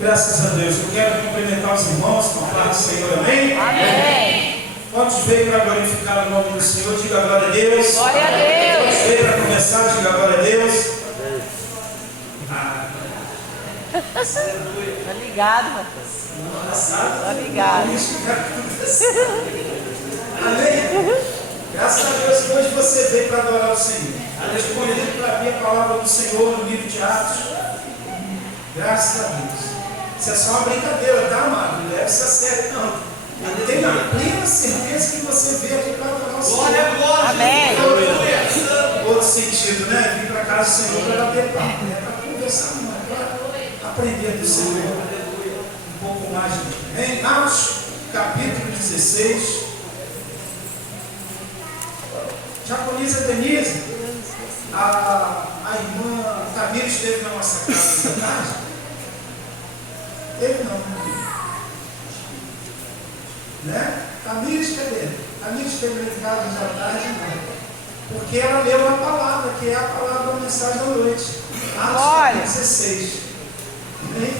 Graças a Deus. Eu quero cumprimentar os irmãos com a paz do Senhor. Amém? Amém. Quantos veio para glorificar o nome do Senhor? Diga glória a Deus. Glória a Deus. Quantos veio para começar? Diga glória a Deus. Tá ligado, Matheus. Tá ligado. Amém? Graças a Deus, hoje você veio para adorar o Senhor. Disponível para abrir a palavra do Senhor no livro de Atos. Graças a Deus. Isso é só uma brincadeira, tá, amado? Não leve isso a sério, não. Eu tenho a plena certeza que você veio aqui para adorar o Senhor. Glória. Amém. Outro sentido, né? Vim para casa do Senhor para bater papo, né? Para conversar mais, para aprender do Senhor um pouco mais. Em Atos, capítulo 16. Japonesa Denise, a irmã Tamira esteve na nossa casa essa tarde? Teve não. Né? Tamira esteve. Tamira esteve lá em casa essa tarde, não. Porque ela leu uma palavra, que é a palavra da mensagem da noite. Atos 16. Amém?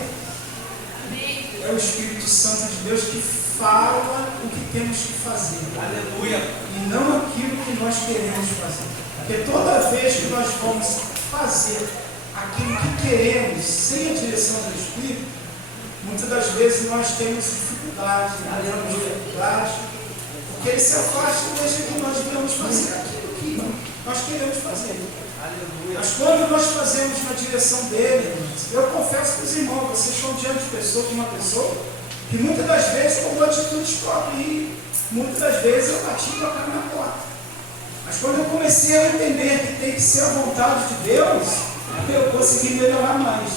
É o Espírito Santo de Deus que fala o que temos que fazer. Aleluia. E não aquilo que nós queremos fazer. Porque toda vez que nós vamos fazer aquilo que queremos sem a direção do Espírito, muitas das vezes nós temos dificuldade, porque ele se afasta e deixa que nós venhamos fazer aquilo que nós queremos fazer. Aleluia. Mas quando nós fazemos na direção dele, eu confesso para os irmãos, vocês estão diante de uma pessoa que muitas das vezes tomou atitudes próprias e muitas das vezes eu bati com a cara na porta. Mas quando eu comecei a entender que tem que ser a vontade de Deus, eu consegui melhorar mais.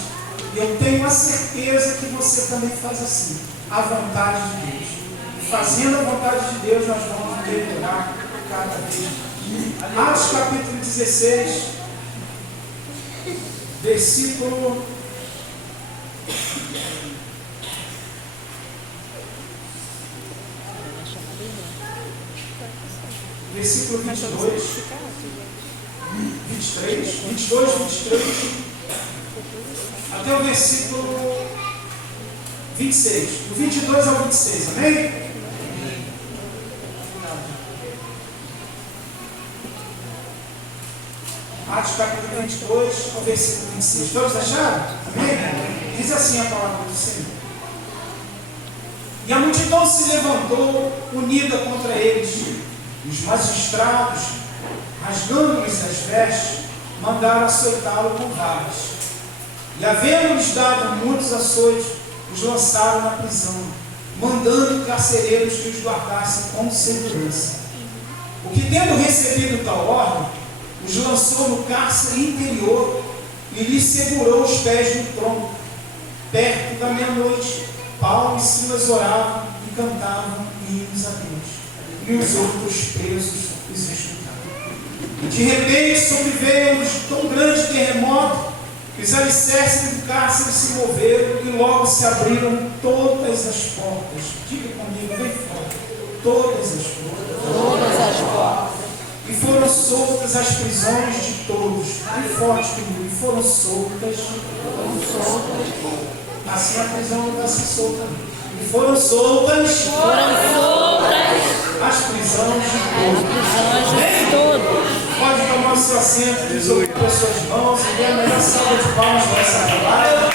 E eu tenho a certeza que você também faz assim, a vontade de Deus. E fazendo a vontade de Deus, nós vamos melhorar cada vez mais. Atos capítulo 16, versículo 22, 23, 23, até o versículo 26, do 22 ao 26, amém? Atos capítulo 22, ao versículo 26, todos acharam? Amém? Diz assim a palavra do Senhor. E a multidão se levantou unida contra eles. Os magistrados, rasgando-lhes as vestes, mandaram açoitá-lo com varas. E, havendo-lhes dado muitos açoites, os lançaram na prisão, mandando carcereiros que os guardassem com segurança. O que, tendo recebido tal ordem, os lançou no cárcere interior e lhes segurou os pés no tronco. Perto da meia-noite, Paulo e Silas oravam e cantavam hinos a Deus. E os outros presos os escutavam. De repente sobreveio-lhes tão grande terremoto que os alicerces do cárcere se moveram e logo se abriram todas as portas. Diga comigo, bem forte. Todas as portas. Todas as portas. E foram soltas as prisões de todos. Bem forte comigo. E foram soltas. Assim a prisão vai ser solta. E foram soltas. As prisões de todos. Pode tomar o seu assento, desocupa as suas mãos e dê a melhor salva de palmas para essa palavra.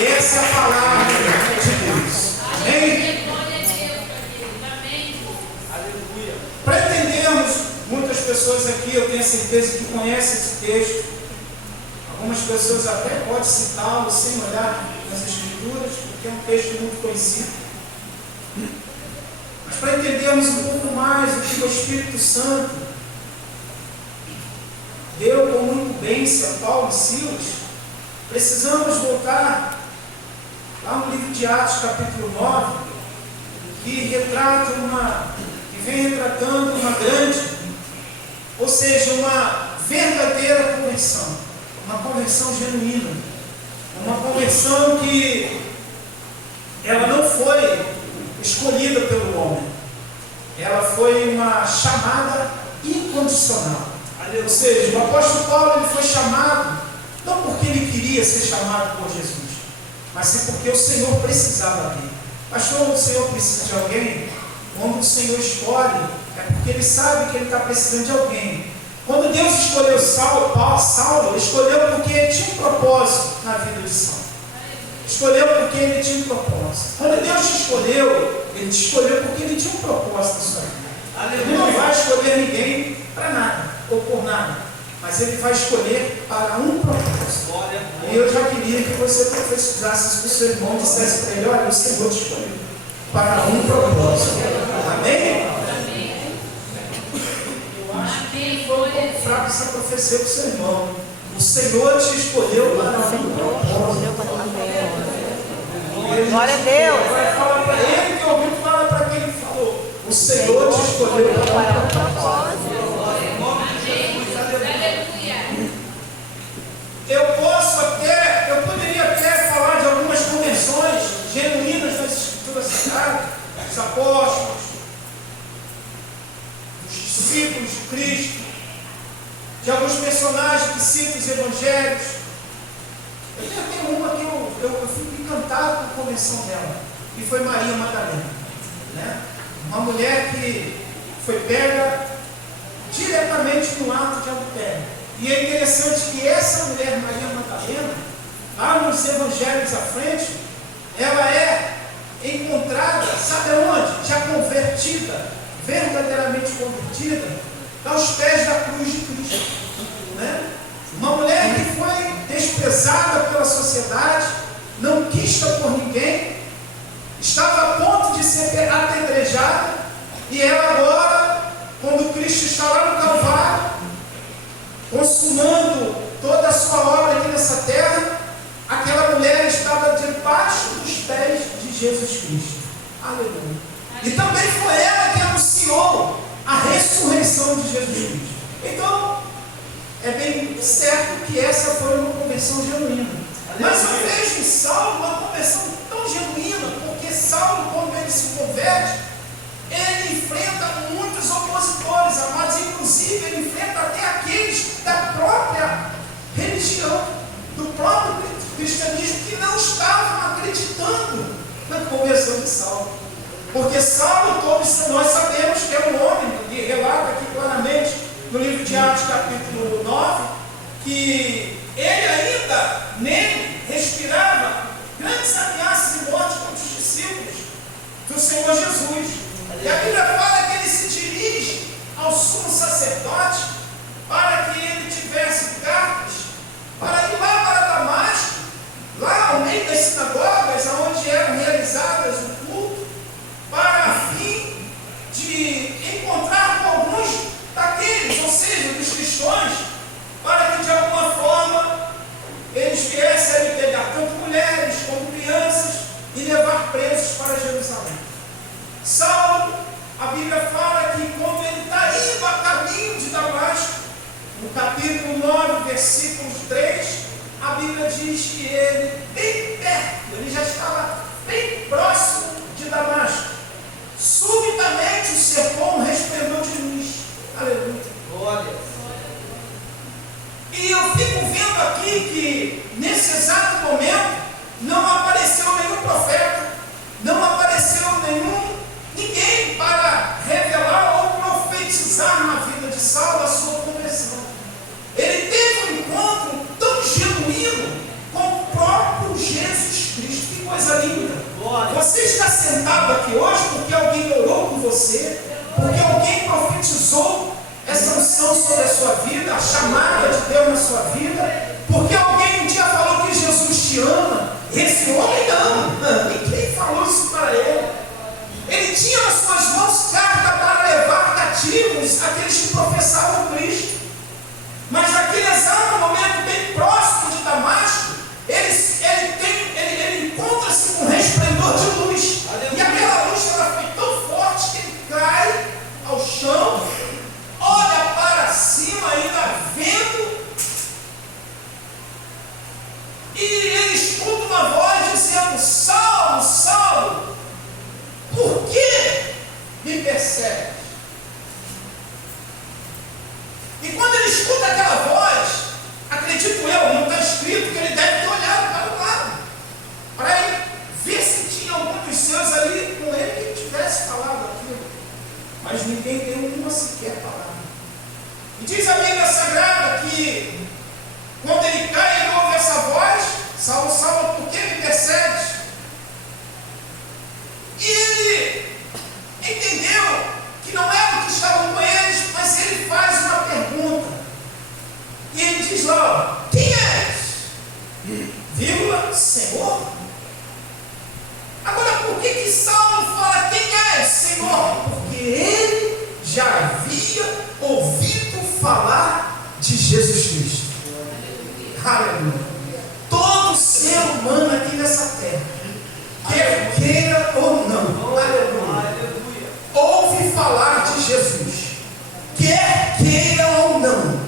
Essa é a palavra de Deus. Amém? Para entendermos, muitas pessoas aqui, eu tenho certeza que conhecem esse texto. Algumas pessoas até podem citá-lo sem olhar nas Escrituras, porque é um texto muito conhecido. Mas para entendermos um pouco mais o que o Espírito Santo deu como incumbência a Paulo e Silas, precisamos voltar lá no livro de Atos, capítulo 9, que que vem retratando uma grande, ou seja, uma verdadeira conversão, uma conversão genuína, uma conversão que ela não foi escolhida pelo homem, ela foi uma chamada incondicional. Ou seja, o apóstolo Paulo ele foi chamado não porque ele queria ser chamado por Jesus, mas sim porque o Senhor precisava dele. Pastor, o Senhor precisa de alguém? Quando o Senhor escolhe, é porque ele sabe que ele está precisando de alguém. Quando Deus escolheu Saulo escolheu porque tinha um propósito na vida de Saulo. Escolheu porque ele tinha um propósito. Quando Deus te escolheu, ele te escolheu porque ele tinha um propósito na sua vida. Ele não vai escolher ninguém para nada ou por nada, mas ele vai escolher para um propósito. E eu já queria que você profetizasse isso para o seu irmão, dissesse para ele: olha, o Senhor te escolheu para um propósito. Amém? Eu acho que foi um pouco fraco essa profecia para o seu irmão. O Senhor te escolheu para um propósito. Glória a Deus. Agora fala para ele que ouviu, fala para quem ele falou. O Senhor te escolheu para um propósito. Eu poderia até falar de algumas convenções genuínas das Escrituras Sagradas, dos apóstolos, dos discípulos de Cristo, de alguns personagens que citam os evangelhos. Eu tenho uma que eu fico encantado com a convenção dela, que foi Maria Madalena, né? Uma mulher que foi pega diretamente no ato de adultério. E é interessante que essa mulher, Maria Madalena, lá nos evangelhos à frente, ela é encontrada, sabe aonde? Já convertida, verdadeiramente convertida, aos pés da cruz de Cristo, né? Uma mulher que foi desprezada pela sociedade, não quista por ninguém, estava a ponto de ser apedrejada, e ela agora, quando Cristo está lá no Calvário, consumando toda a sua obra aqui nessa terra, aquela mulher estava debaixo dos pés de Jesus Cristo. Aleluia. E também foi ela que anunciou a ressurreição de Jesus Cristo. Então, é bem certo que essa foi uma conversão genuína. Mas eu vejo em Saulo uma conversão tão genuína, porque Saulo, quando ele se converte, ele enfrenta muitos opositores, amados, inclusive ele enfrenta até aqueles da própria religião, do próprio cristianismo, que não estavam acreditando na conversão de Saulo. Porque Saulo, todos nós sabemos que é um homem, que relata aqui claramente no livro de Atos, capítulo 9, que ele ainda, nele, respirava grandes ameaças e morte contra os discípulos do Senhor Jesus. E a Bíblia fala que ele se dirige ao sumo sacerdote para que ele tivesse cartas para ir lá para Damasco, lá ao meio das sinagogas, onde eram realizadas o culto, para a fim de encontrar com alguns daqueles, ou seja, dos cristãos, para que de alguma forma eles viessem a libertar tanto mulheres como crianças e levar presos para Jerusalém. Saulo, a Bíblia fala que quando ele está indo a caminho de Damasco, no capítulo 9 persegue. E quando ele escuta aquela voz, acredito eu, não está escrito que ele deve ter olhado para o lado, para ver se tinha algum dos seus ali com ele que tivesse falado aquilo. Mas ninguém deu uma sequer palavra. E diz a Bíblia Sagrada que quando ele cai e ouve essa voz, Saulo, Saulo, por que me persegues? E ele entendeu que não era o que estavam com eles, mas ele faz uma pergunta. E ele diz lá, quem és? Vírgula, Senhor. Agora, por que Saulo fala quem és, Senhor? Porque ele já havia ouvido falar de Jesus Cristo. Aleluia. Todo ser humano aqui nessa terra, quer queira ou não, aleluia, ouve falar de Jesus. Quer queira ou não,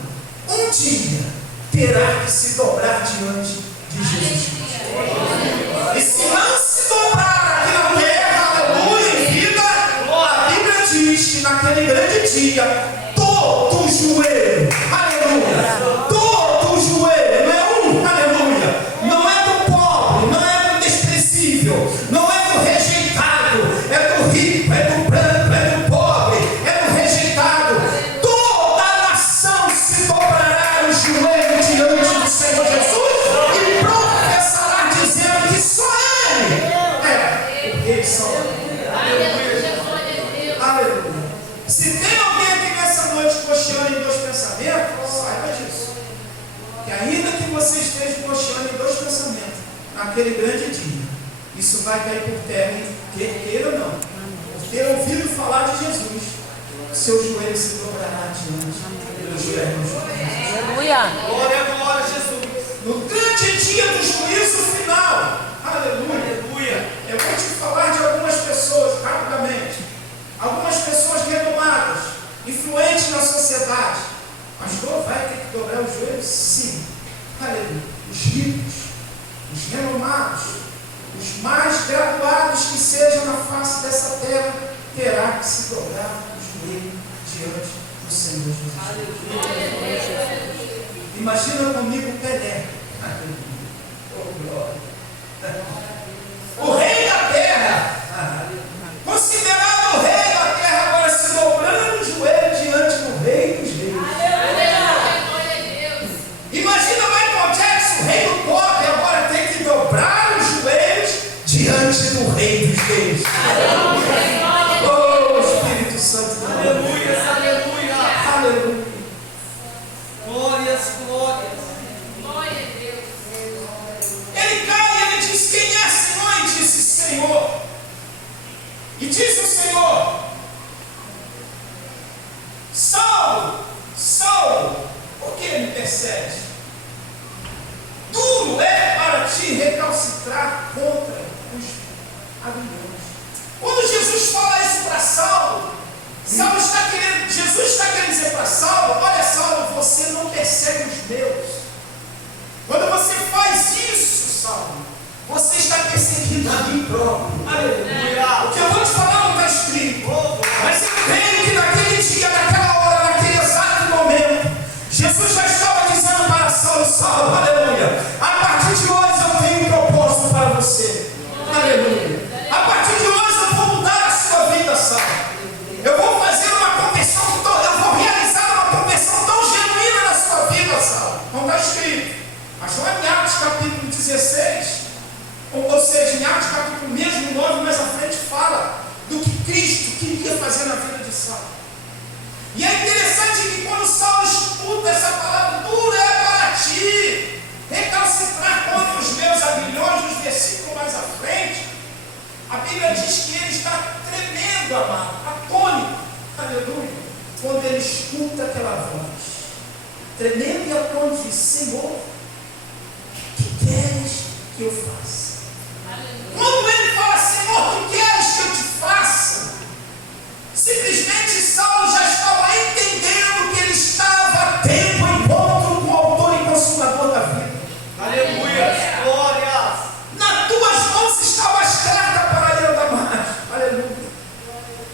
um dia terá que se dobrar diante de Jesus Cristo. E se não se dobrar aqui na terra, aleluia, em vida, a Bíblia diz que naquele grande dia, todo joelho, aleluia, todo joelho, não é um, aleluia, não é do pobre, não é do desprezível, não é do rejeitado, é do rico, é do branco, é do pobre, é do rejeitado. Toda a nação se dobrará o joelho diante do Senhor Jesus e professará dizendo que só Ele é o Rei Salvador. Aleluia. Se tem alguém aqui nessa noite cocheando em dois pensamentos, saiba disso. Que ainda que você esteja cocheando em dois pensamentos, naquele grande dia, isso vai cair por terra, quer queira ou não. Por ter ouvido falar de Jesus, seu joelho se dobrará diante do joelho de Jesus. Aleluia. Glória, glória a Jesus. No grande dia do juízo final, aleluia, aleluia. Eu vou te falar de algumas pessoas, rapidamente. Algumas pessoas renomadas, influentes na sociedade. Pastor, vai ter que dobrar os joelhos? Sim. Aleluia. Os ricos, os renomados, os mais graduados que sejam na face dessa terra, terá que se dobrar o joelho diante do Senhor Jesus. Aleluia. Imagina comigo Pelé. Oh, glória. O rei da terra, considerado o rei da terra, agora se dobrando o joelho diante do rei dos reis. Imagina Michael Jackson, rei do pop, agora tem que dobrar os joelhos diante do rei dos reis. Oh, Espírito Santo. Aleluia, aleluia, aleluia. Glórias, glórias. Glória a Deus. Ele cai e ele diz: quem é, Senhor? E disse: Senhor. E disse o Senhor: Saulo, Saulo, por que me persegues? Duro é para ti recalcitrar contra os aguilhões. Quando Jesus fala isso para Saulo, Jesus está querendo dizer para Saulo: olha, Saulo, você não persegue os meus. Quando você faz isso, Saulo, você está perseguindo a mim próprio. Aleluia. O que eu vou te falar não está escrito. Mas eu creio que naquele dia, naquela hora, naquele exato momento, Jesus já estava dizendo para Saulo: Saulo, aleluia, a partir de hoje eu tenho um propósito para você. Aleluia. A partir de hoje eu vou mudar a sua vida, Saulo. Eu vou fazer uma conversão, eu vou realizar uma conversão tão genuína na sua vida, Saulo. Não está escrito. Mas lá em Atos capítulo 16, ou seja, em Atos capítulo mesmo 9, mais à frente fala do que Cristo queria fazer na vida de Saulo. E é interessante que quando Saulo escuta essa palavra: dura é para ti recalcitrar contra os meus aguilhões, nos versículos mais à frente, a Bíblia diz que ele está tremendo, amado, atônito, aleluia, quando ele escuta aquela voz, tremendo e atônito, diz: Senhor, o que queres que eu faça? Quando ele fala: Senhor, o que queres que eu te faça? Simplesmente Saulo já estava entendendo que ele estava a tempo em encontro com o autor e consumador da vida. Aleluia, glórias. Nas tuas mãos estava as cartas para eu dar mais. Aleluia.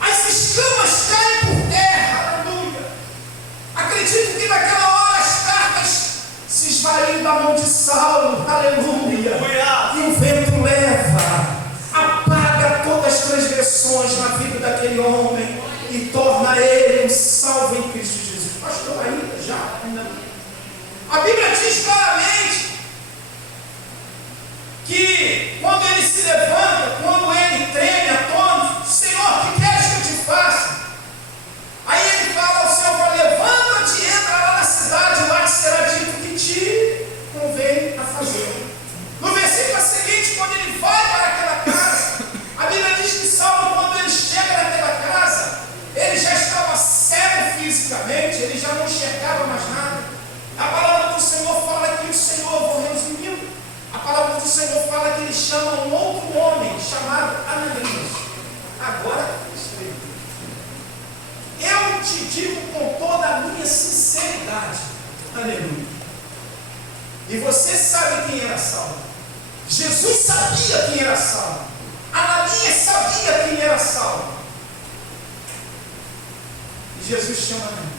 As escamas na vida daquele homem e torna ele um salvo em Cristo Jesus. Pastor, ainda já? Não. A Bíblia diz claramente que quando ele se levanta, quando ele treme atônito, Senhor, que queres que eu te faça? Aí ele fala ao Senhor, levanta-te e entra lá na cidade, lá te será dito que te convém a fazer. No versículo seguinte, quando ele vai para aquela casa, a Bíblia diz que Saulo, quando ele chega naquela casa, ele já estava cego fisicamente, ele já não enxergava mais nada. A palavra do Senhor fala que o Senhor, vou resumindo, a palavra do Senhor fala que ele chama um outro homem chamado Ananias. Agora, eu te digo com toda a minha sinceridade, aleluia. E você sabe quem era Saulo. Jesus sabia quem era Saulo. Ananias sabia quem era Saulo. E Jesus chama Ananias.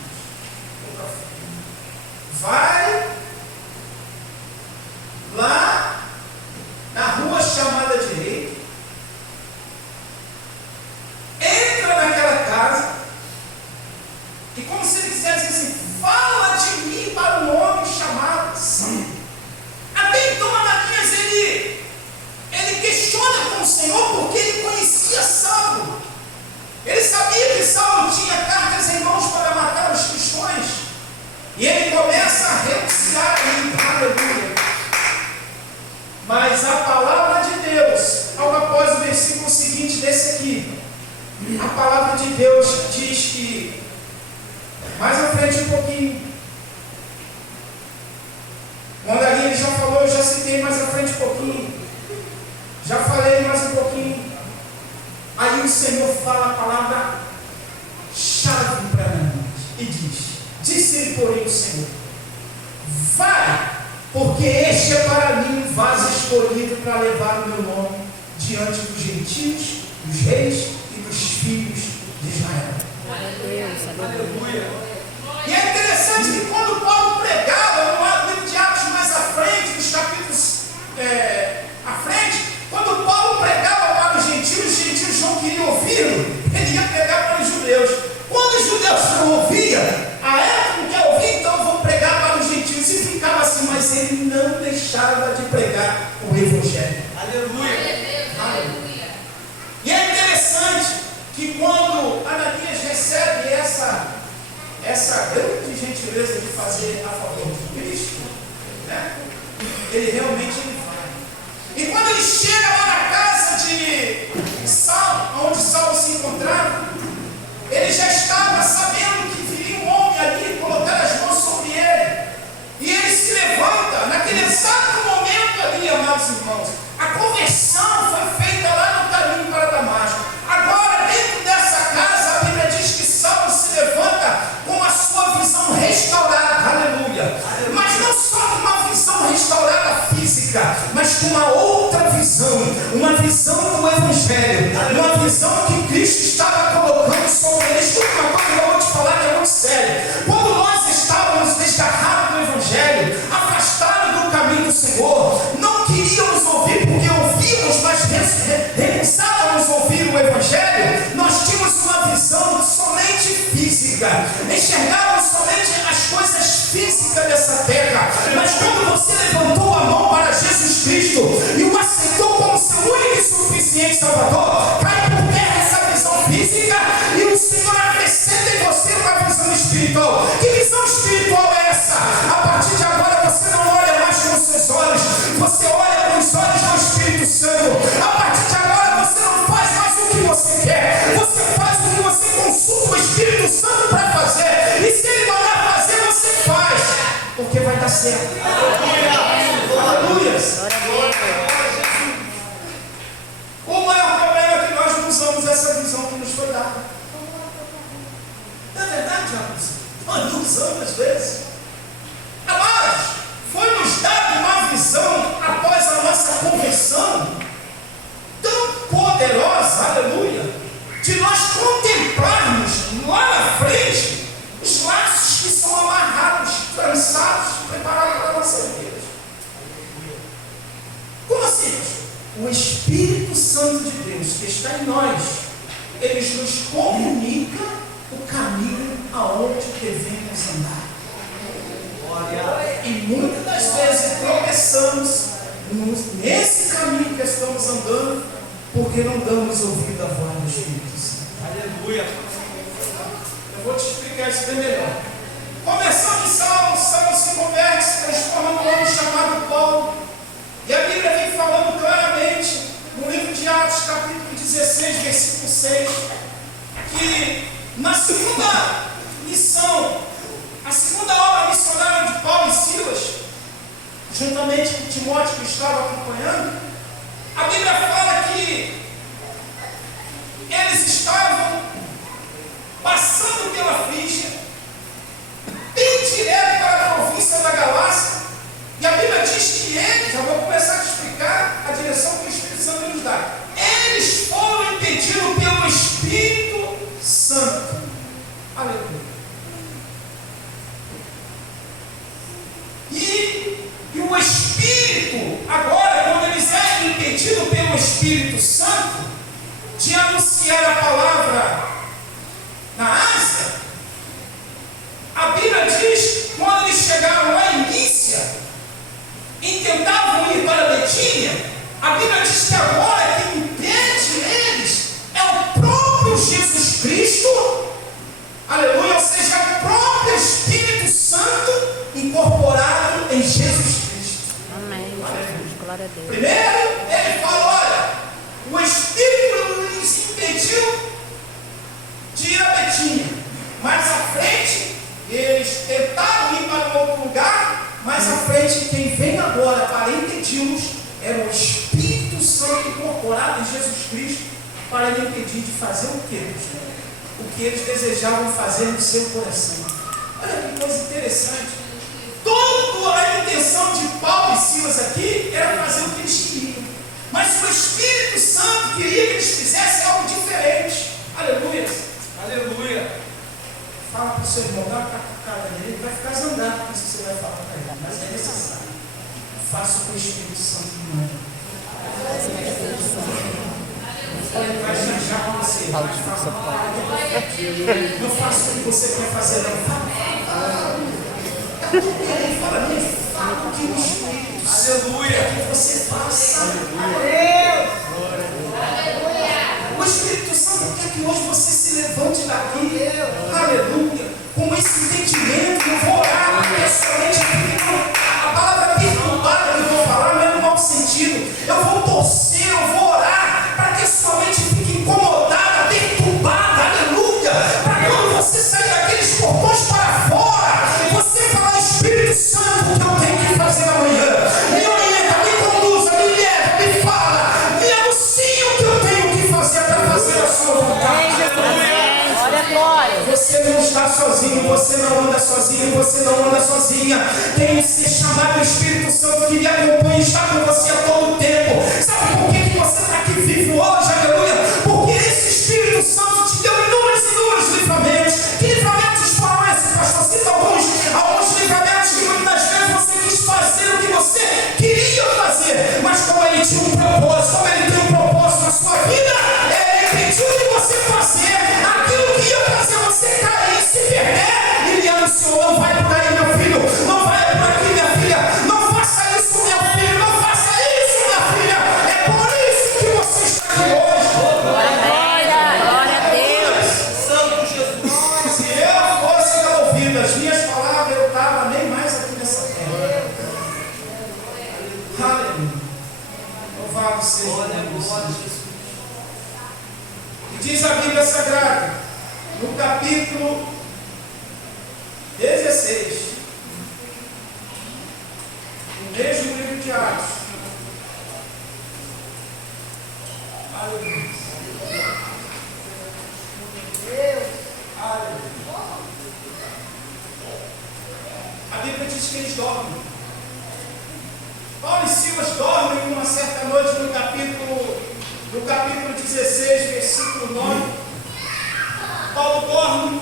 Vai lá na rua chamada direita, entra naquela casa, e como se ele quisesse assim, fala de mim para um homem chamado Saulo. Até então Ananias ele questiona com o Senhor porque ele conhecia Saulo. Ele sabia que Saulo tinha cartas em mãos para matar os cristãos. E ele começa a renunciar a aleluia. Mas a palavra de Deus, logo após o versículo seguinte desse aqui, a palavra de Deus diz que, mais à frente um pouquinho, quando ali ele já falou, eu já citei mais à frente um pouquinho, já falei mais um pouquinho, aí o Senhor fala a palavra chave para Ananias e disse-lhe porém o Senhor, vai, porque este é para mim um vaso escolhido para levar o meu nome diante dos gentios, dos reis e dos filhos de Israel. Aleluia. E é interessante que quando Paulo pregava, no livro de Atos mais à frente, nos capítulos à frente, quando Paulo pregava para os gentios não queriam ouvi-lo, ele ia pregar para os judeus. Quando os judeus não ouviam, a época não quer ouvir, então eu vou pregar para os gentios. E ficava assim, mas ele não deixava de pregar o Evangelho. Aleluia. Aleluia. E é interessante que quando Ananias recebe essa grande gentileza de fazer a favor de Cristo, né? Ele realmente vai. E quando ele chega lá na casa de Saulo, onde Saulo se encontrava, ele já estava sabendo que viria um homem ali colocar as mãos sobre ele. E ele se levanta naquele exato momento ali, amados irmãos. A conversão foi feita lá no caminho para Damasco. Agora, dentro dessa casa, a Bíblia diz que Saulo se levanta com a sua visão restaurada. Aleluia. Mas não só com uma visão restaurada física, mas com uma outra visão. Uma visão do Evangelho. Uma visão que Cristo estava colocando sobre ele. Escuta uma coisa que eu vou te falar que é muito séria. Quando nós estávamos desgarrados do Evangelho, afastados do caminho do Senhor, não queríamos ouvir porque ouvíamos, mas recusávamos ouvir o Evangelho, nós tínhamos uma visão somente física, enxergávamos somente as coisas físicas dessa terra. Mas quando você levantou a mão para Jesus Cristo e o aceitou como seu único e suficiente Salvador, cai por terra essa visão física e o Senhor acrescenta em você uma visão espiritual. Que visão espiritual é essa? A partir de agora você não olha mais com os seus olhos, você olha com os olhos do Espírito Santo. A partir de agora você não faz mais o que você quer, você faz o que você consulta o Espírito Santo para fazer, e se ele mandar fazer, você faz, porque vai dar certo. Aleluia. O maior problema é que nós não usamos essa visão que nos foi dada. Não é verdade, amados? Nós não usamos às vezes. Amados, foi nos dada uma visão após a nossa conversão tão poderosa, aleluia, de nós contemplarmos lá na frente os laços que são amarrados, trançados, preparados para a nossa vida. Como assim? O Espírito Santo de Deus que está em nós eles nos comunicam o caminho aonde devemos andar. E muitas das vezes tropeçamos nesse caminho que estamos andando, porque não damos ouvido à voz do Espírito Santo. Aleluia. Eu vou te explicar isso bem melhor. Começando em Saulo se converte, se transforma num homem chamado Paulo. E a Bíblia vem falando claramente, no livro de Atos, capítulo 16, versículo 6, que na segunda missão, a segunda obra missionária de Paulo e Silas, juntamente com Timóteo que estava acompanhando, a Bíblia fala que eles estavam passando pela Frígia, bem direto para a província da Galácia, e a Bíblia diz que eles, já vou começar a te explicar a direção que o Espírito Santo nos dá, eles foram impedidos pelo Espírito Santo. Aleluia. E o Espírito, agora, quando eles eram impedidos pelo Espírito Santo de anunciar a palavra na Ásia, a Bíblia diz, quando eles chegaram lá em Mísia e tentavam ir para Betínia, a Bíblia diz que agora quem impede eles é o próprio Jesus Cristo, aleluia, ou seja, o próprio Espírito Santo incorporado em Jesus Cristo. Amém. Glória a Deus. Primeiro, ele fala, olha, o Espírito nos impediu de ir a Betínia. Mais à frente, eles tentaram ir para outro lugar, mais à frente, quem vem agora para impedi-los era o Espírito Santo incorporado em Jesus Cristo, para lhe impedir de fazer o que? O que eles desejavam fazer no seu coração. Olha que coisa interessante. Toda a intenção de Paulo e Silas aqui era fazer o que eles queriam. Mas o Espírito Santo queria que eles fizessem algo diferente. Aleluia. Aleluia. Fala para o seu irmão, dá uma tacada nele, ele vai ficar zangado com isso que você vai falar para ele. Mas é necessário. Faça o que o Espírito Santo manda. Ele vai chanjar com você. Não faça o que você quer fazer, não. Ele fala mesmo, fala o que o Espírito Santo quer que você faça. O Espírito Santo quer que hoje você se levante daqui, aleluia, com esse entendimento. Eu vou orar, porque a sua mente a palavra perturbada que eu vou falar não é no mau sentido. Eu vou torcer, eu vou orar, para que a sua mente fique incomodada, perturbada, aleluia, para quando você sair daqueles portões para fora, você falar, Espírito Santo, o que eu tenho que fazer amanhã? Me orienta, me conduza, me leva, me fala, me anuncia o que eu tenho que fazer para fazer a sua vontade. Olha a glória. Você não está sozinho, você não anda sozinho, você não anda sozinha. Tem que ser chamado o Espírito Santo que lhe acompanha e está com você a todo tempo. Sabe por que você está aqui vivo hoje, aleluia? Porque esse Espírito Santo te deu inúmeros e inúmeros livramentos. Que livramentos foram esses, pastor? Cita alguns livramentos que muitas vezes você quis fazer o que você queria fazer, mas como ele tinha um propósito, como ele tem um propósito na sua vida, ele impediu de você fazer aquilo que ia fazer você cair, se perder. Ele anunciou, não vai por aí, meu filho, não vai por aqui, minha filha, não faça isso, meu filho, não faça isso, minha filha. É por isso que você está aqui hoje. Glória a Deus. Santo Jesus. Se eu fosse ouvido as minhas palavras, eu estava nem mais aqui nessa terra. Aleluia. Louvado seja Deus. E diz a Bíblia Sagrada, no capítulo 16, no mesmo livro de Atos. Aleluia. Aleluia. A Bíblia diz que eles dormem. Paulo e Silas dormem uma certa noite no capítulo 16, versículo 9. Paulo dorme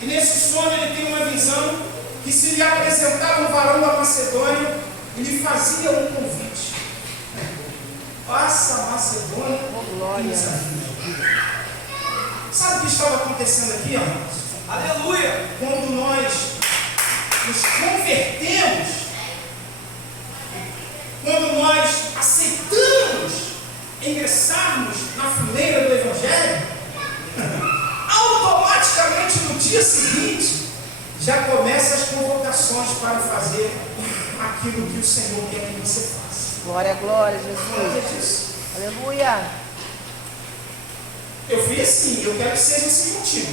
e nesse sonho ele tem uma visão que se lhe apresentava um varão da Macedônia e lhe fazia um convite. Passa a Macedônia e nos ajude. Sabe o que estava acontecendo aqui, amados? Aleluia. Quando nós nos convertemos, quando nós aceitamos ingressarmos na fileira do Evangelho, automaticamente no dia seguinte já começam as convocações para fazer aquilo que o Senhor quer que você faça. Glória, glória, Jesus. Aleluia. Eu fui assim, eu quero que seja assim contigo.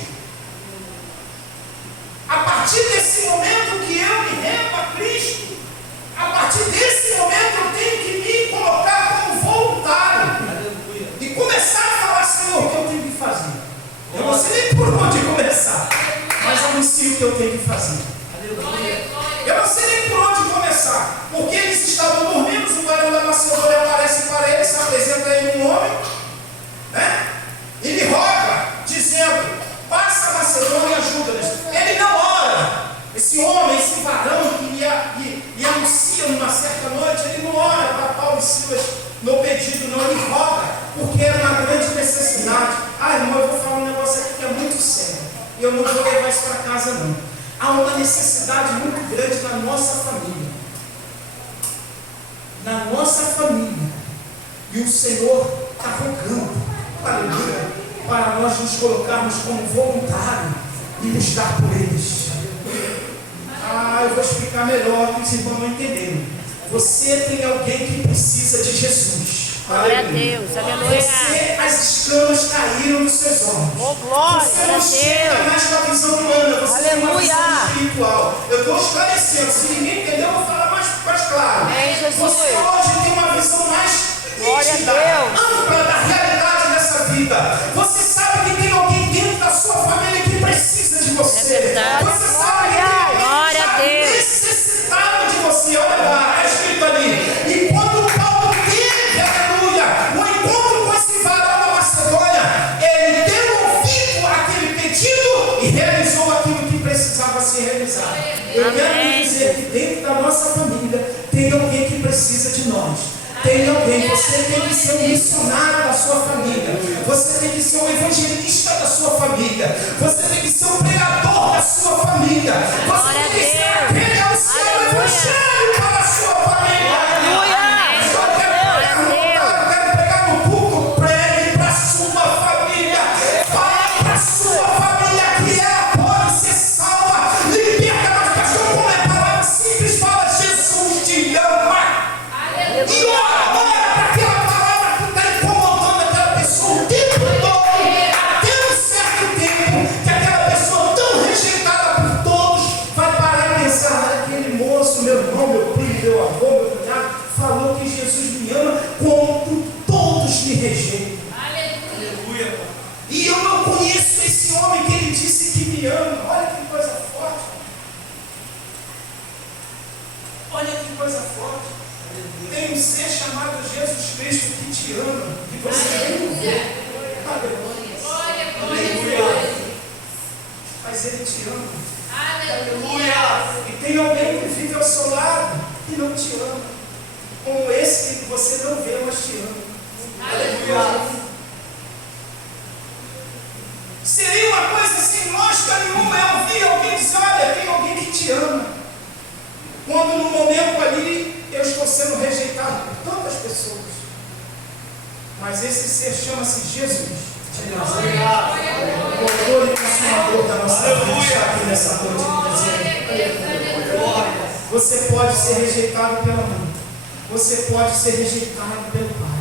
A partir desse momento que eu me rendo a Cristo, a partir desse momento eu tenho que me colocar como voluntário. Aleluia. E começar a falar, Senhor, o que eu tenho que fazer. Eu não sei nem por onde começar, mas anuncio o que eu tenho que fazer. Aleluia. Eu não sei nem por onde começar, porque eles estavam dormindo, o varão da Macedônia aparece para ele, se apresenta a ele um homem, né? E lhe roga, dizendo, passa a Macedônia e ajuda-nos. Ele não ora. Esse homem, esse varão que lhe anuncia numa certa noite, ele não ora para Paulo e Silas no pedido, não, ele roga, porque era uma grande necessidade. Ah, irmão, eu vou falar um negócio aqui que é muito sério. E eu não vou levar isso para casa, não. Há uma necessidade muito grande na nossa família. Na nossa família. E o Senhor está rogando, aleluia, para nós nos colocarmos como voluntários e lutar por eles. Ah, eu vou explicar melhor que os irmãos não entenderam. Você tem alguém que precisa de Jesus. Glória a Deus, aleluia. Você, as escamas caíram dos seus olhos. Oh, glória Você a não chega Deus. mais com a visão humana, você tem uma Aleluia. visão espiritual. Eu estou esclarecendo, se ninguém entendeu, eu vou falar mais claro. Amém, Jesus. Você hoje tem uma visão mais Glória a nítida, Deus. ampla da realidade dessa vida. Você sabe que tem alguém dentro da sua família que precisa de você. É verdade. Você sabe que tem alguém Glória a que Deus. está necessitado de você. Olha lá, está escrito ali. E quando Paulo teve, aleluia, o encontro com esse varão da Macedônia, ele deu ouvido àquele pedido e realizou aquilo que precisava ser realizado. Eu quero lhe dizer que dentro da nossa família tem alguém que precisa de nós. Tem alguém, você tem que ser um missionário da sua família, você tem que ser um evangelista da sua família, você tem que ser um pregador da sua família, você tem que ser aquele anunciar o evangelho para a sua família. Eu quero pregar no culto, pregue para a sua família, fale para a sua família que ela pode ser salva, liberta, mas pastor, como é a palavra simples, fala, Jesus te ama. E ora para aquela palavra que está incomodando aquela pessoa o tempo todo, até um certo tempo, que aquela pessoa tão rejeitada por todos vai parar e pensar, aquele moço, meu irmão, meu primo, meu avô, meu cunhado, falou que Jesus me ama, como todos me rejeitam. Aleluia. E eu não conheço esse homem que ele disse que me ama. Olha que coisa forte. Olha que coisa forte. Tem um ser chamado Jesus Cristo que te ama, que você nem vê. Aleluia. Mas ele te ama. Aleluia. E tem alguém que vive ao seu lado que não te ama. Como esse que você não vê, mas te ama. Aleluia. Seria uma coisa sem lógica nenhuma eu ouvir alguém dizer, olha, tem alguém que te ama. Quando no momento ali eu estou sendo rejeitado por tantas pessoas. Mas esse ser chama-se Jesus de Nazaré. O autor e consumador da nossa vida está aqui nessa noite dizendo, você pode ser rejeitado pela mãe. Você pode ser rejeitado pelo pai.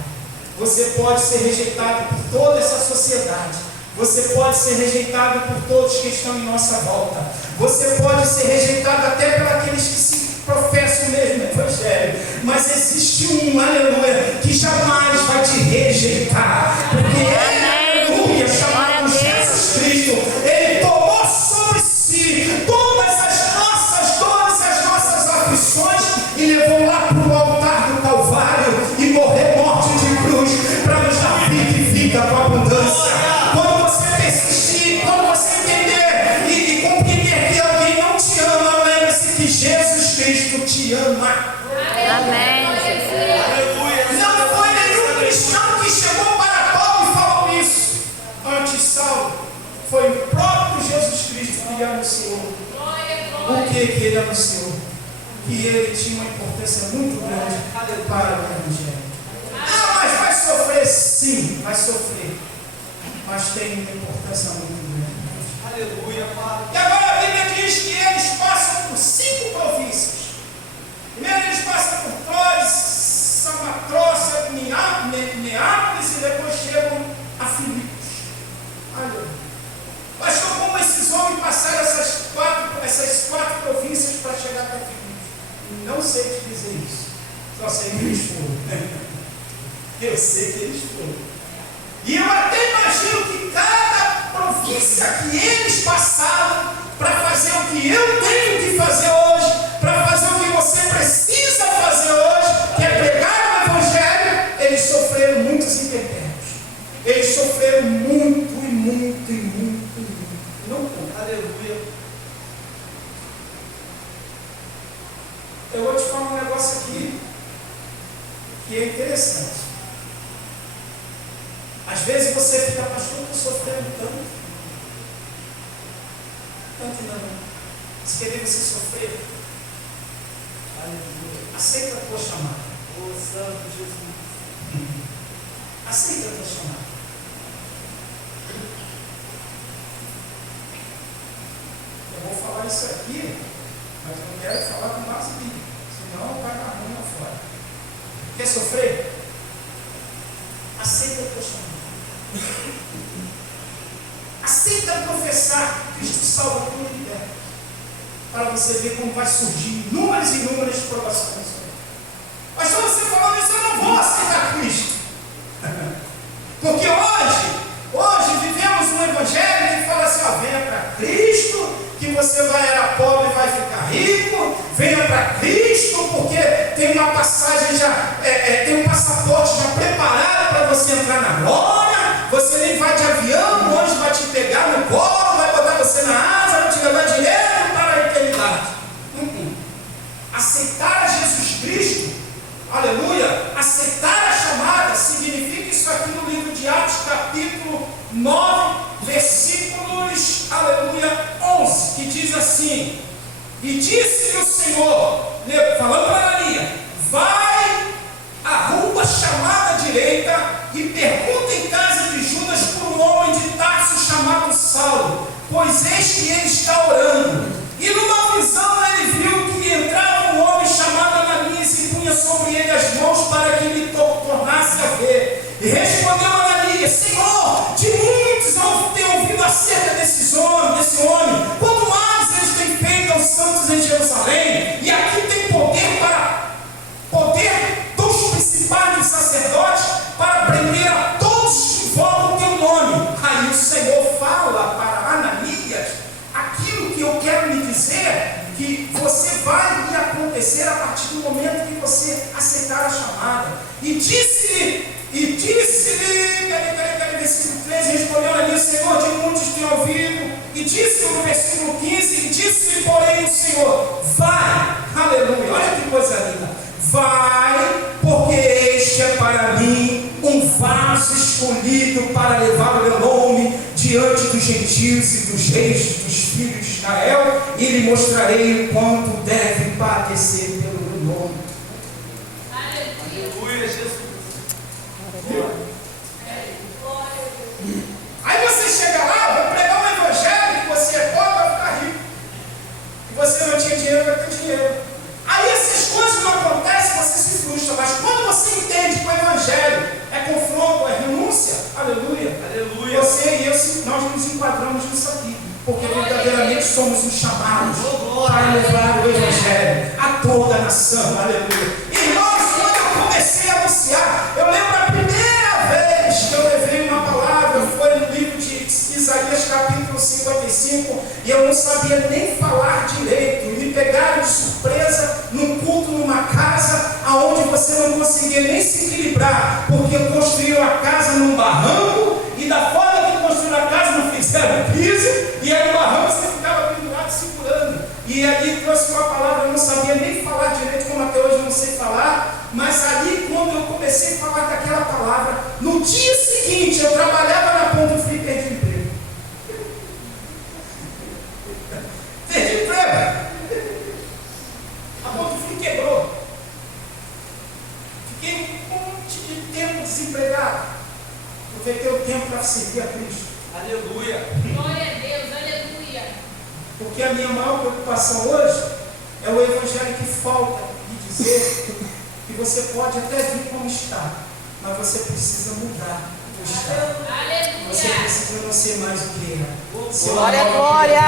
Você pode ser rejeitado por toda essa sociedade. Você pode ser rejeitado por todos que estão em nossa volta. Você pode ser rejeitado até por aqueles que se professam o mesmo evangelho. Mas existe um, aleluia, que jamais vai te rejeitar. Porque ele, aleluia, chamado Jesus Cristo, ele tomou sobre si todas as nossas dores, as nossas aflições e levou lá para o altar do Calvário e morreu morte de cruz para nos dar vida e vida com abundância. Quando você persistir, quando você entender e compreender que alguém não te ama, lembre-se que Jesus Cristo te ama. Amém. Não foi nenhum cristão que chegou para Paulo e falou isso. Antes, Saulo, ele anunciou. O que ele anunciou? Que ele tinha uma importância muito grande para o Evangelho. Ah, mas vai sofrer? Sim, vai sofrer. Mas tem uma importância muito grande. Aleluia, Pai. E agora a Bíblia diz que eles passam por 5 províncias. Primeiro eles passam por Troas, Samatrócia, Neápolis e depois chegam a Filipos. Aleluia. Pastor, como esses homens passaram essas quatro províncias para chegar até Filipos? Não sei te dizer isso. Só sei que eles foram. Eu sei que eles foram. E eu até imagino que cada província que eles passaram para fazer o que eu tenho que fazer hoje, para fazer o que você precisa fazer hoje, que é pregar o Evangelho, eles sofreram muitos intempéries. Eles sofreram muito. Não conta. Aleluia. Eu vou te falar um negócio aqui que é interessante. Às vezes você fica, pastor, eu estou sofrendo tanto. Tanto não. Se querer você sofrer, aleluia, aceita a tua chamada. Ô Santo Jesus. Aceita a tua chamada. Eu vou falar isso aqui, mas eu não quero falar com base bíblica, senão vai na mão lá fora. Quer sofrer? Aceita a tua chamada. Aceita professar que Cristo salva a tua vida, para você ver como vai surgir inúmeras e inúmeras provações. Mas se você falando isso, eu não vou aceitar Cristo. Porque hoje vivemos um evangelho que fala assim, ó, venha para Cristo, que você era pobre e vai ficar rico, venha para Cristo, porque tem uma passagem já, tem um passaporte já preparado para você entrar na glória, você nem vai de avião, o anjo vai te pegar no colo, vai botar você na asa, vai te levar direto para a eternidade. Aceitar a Jesus Cristo, aleluia, aceitar a chamada, significa isso aqui no livro de Atos, capítulo 9, versículos, aleluia, 11, que diz assim, e disse-lhe o Senhor, falando para Maria, vai à rua chamada direita e pergunta em casa de Judas por um homem de Tarso chamado Saulo, pois eis que ele está orando. E numa visão ele viu que entrava um homem chamado Ananias e punha sobre ele as mãos para que ele tornasse a ver. E respondeu Ananias, Senhor, de muitos eu tenho ouvido acerca desse homem, quanto mais eles têm feito aos santos em Jerusalém, e aqui tem poder dos principais dos sacerdotes para prender a todos que invocam o teu nome. Aí o Senhor fala para Ananias aquilo que eu quero lhe dizer, que você vai lhe acontecer a partir do momento que você aceitar a chamada. E disse-lhe, versículo 13, respondeu Ananias, Senhor, de muitos tenho ouvido, e disse-lhe no versículo 15, e disse-lhe porém o Senhor, vai, aleluia, olha que coisa linda, vai, porque este é para mim um vaso escolhido para levar o meu nome diante dos gentios e dos reis dos filhos de Israel, e lhe mostrarei o quanto deve padecer pelo meu nome. Aleluia, Jesus. Aí você chega lá, vai pregar um evangelho, que você é pobre, vai ficar rico. E você não tinha dinheiro, vai ter dinheiro. Aí essas coisas não acontecem, você se frustra. Mas quando você entende que o evangelho é confronto, é renúncia, aleluia, Aleluia. você e eu, nós nos enquadramos nisso aqui. Porque verdadeiramente somos os chamados para levar o evangelho a toda a nação, aleluia. Irmãos, quando eu comecei a anunciar, eu lembro a primeira vez que eu levei uma palavra, foi no livro de Isaías capítulo 55, e eu não sabia nem falar direito, e me pegaram de surpresa num culto, numa casa, aonde você não conseguia nem se equilibrar, porque construíram a casa num barranco, e da forma que construíram a casa não fizeram piso, e aí no barranco você ficava pendurado segurando, e ali trouxe uma palavra, eu não sabia nem falar direito, como até hoje eu não sei falar, mas ali quando eu comecei a falar daquela palavra, no dia seguinte eu trabalhava na ponta, eu fui perder o emprego. Porque a minha maior preocupação hoje é o evangelho que falta de dizer que você pode até vir como está, mas você precisa mudar o estado. Você precisa não ser mais o que era. Glória, glória.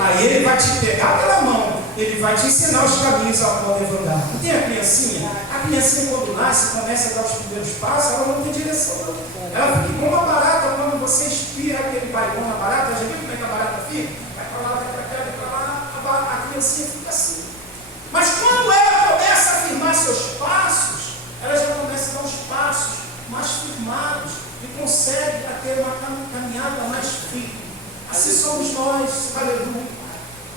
Aí ele vai te pegar pela mão, ele vai te ensinar os caminhos ao qual deve andar. Não tem a criancinha? A criancinha quando nasce, começa a dar os primeiros passos, ela não tem direção não. Ela fica igual uma barata quando você inspira aquele baigão na barata. Já viu como é que a barata fica? Vai para lá, vai para cá, vai para lá, a criancinha fica assim. Mas quando ela começa a firmar seus passos, ela já começa a dar uns passos mais firmados e consegue ter uma caminhada mais firme. Assim somos nós, aleluia.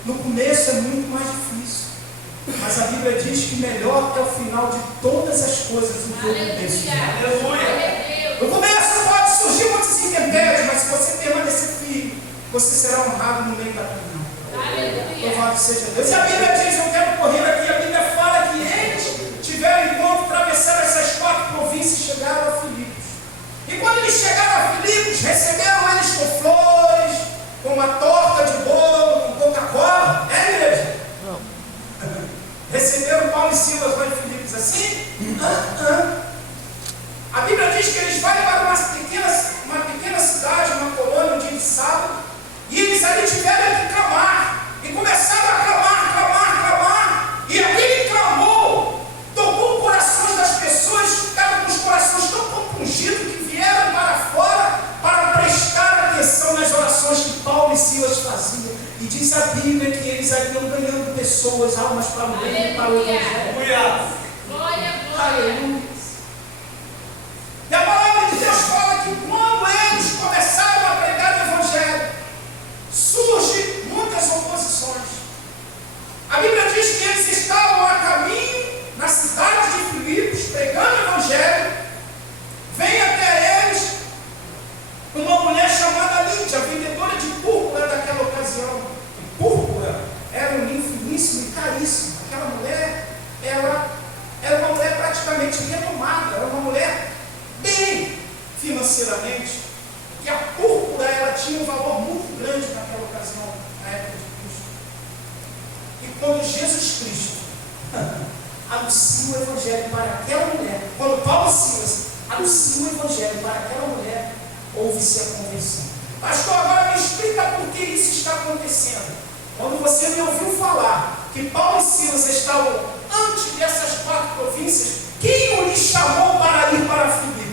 No começo é muito mais difícil, mas a Bíblia diz que melhor é o final de todas as coisas do que o começo. Aleluia. No começo pode surgir muitos intempéries, mas se você permanecer firme, você será honrado no meio da caminhada. Louvado seja Deus. E a Bíblia diz, eu quero correr aqui, a Bíblia fala que eles tiveram encontro, atravessaram essas 4 províncias e chegaram a Filipos. E quando eles chegaram a Filipos, receberam eles com flores, com uma torta de bolo, com Coca-Cola. É, igreja? Não. Receberam Paulo e Silas lá em Filipos assim? A Bíblia diz que eles vão para uma pequena cidade, uma colônia, um dia de sábado, e eles ali tiveram que clamar. E começaram a clamar. E aquele clamor tocou os corações das pessoas, ficaram com os corações tão compungidos que vieram para fora para prestar atenção nas orações que Paulo e Silas faziam. E diz a Bíblia que eles iam ganhando pessoas, almas para o reino e para o evangelho. Aleluia. E a palavra de Deus fala que quando eles começaram a pregar o evangelho, surgem muitas oposições. A Bíblia diz que eles estavam a caminho na cidade de Filipos, pregando o evangelho. Vem até eles uma mulher chamada Lídia, vendedora de púrpura daquela ocasião. E púrpura era um linho finíssimo e caríssimo. Aquela mulher, ela era uma mulher praticamente renomada, era uma mulher bem financeiramente. E a púrpura, ela tinha um valor muito grande naquela ocasião, na época de Cristo. E quando Jesus Cristo anuncia o evangelho para aquela mulher, quando Paulo e Silas anunciam o evangelho para aquela mulher, houve-se a conversão. Pastor, agora me explica por que isso está acontecendo. Quando você me ouviu falar que Paulo e Silas estavam antes dessas 4 províncias, quem lhe chamou para ir para Filipos?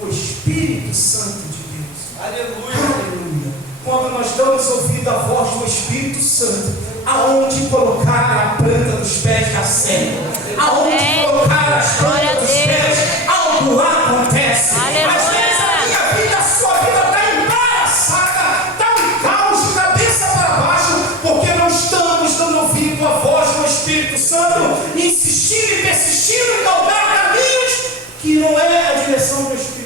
O Espírito Santo de Deus. Aleluia. Aleluia. Quando nós damos ouvido à voz do Espírito Santo, aonde colocar a planta dos pés da serra, aonde colocar as plantas dos pés, algo acontece. Às vezes a minha vida, a sua vida está embaraçada, está um caos de cabeça para baixo, porque não estamos dando ouvido à voz do Espírito Santo, insistindo e persistindo em galgar caminhos que não é a direção do Espírito.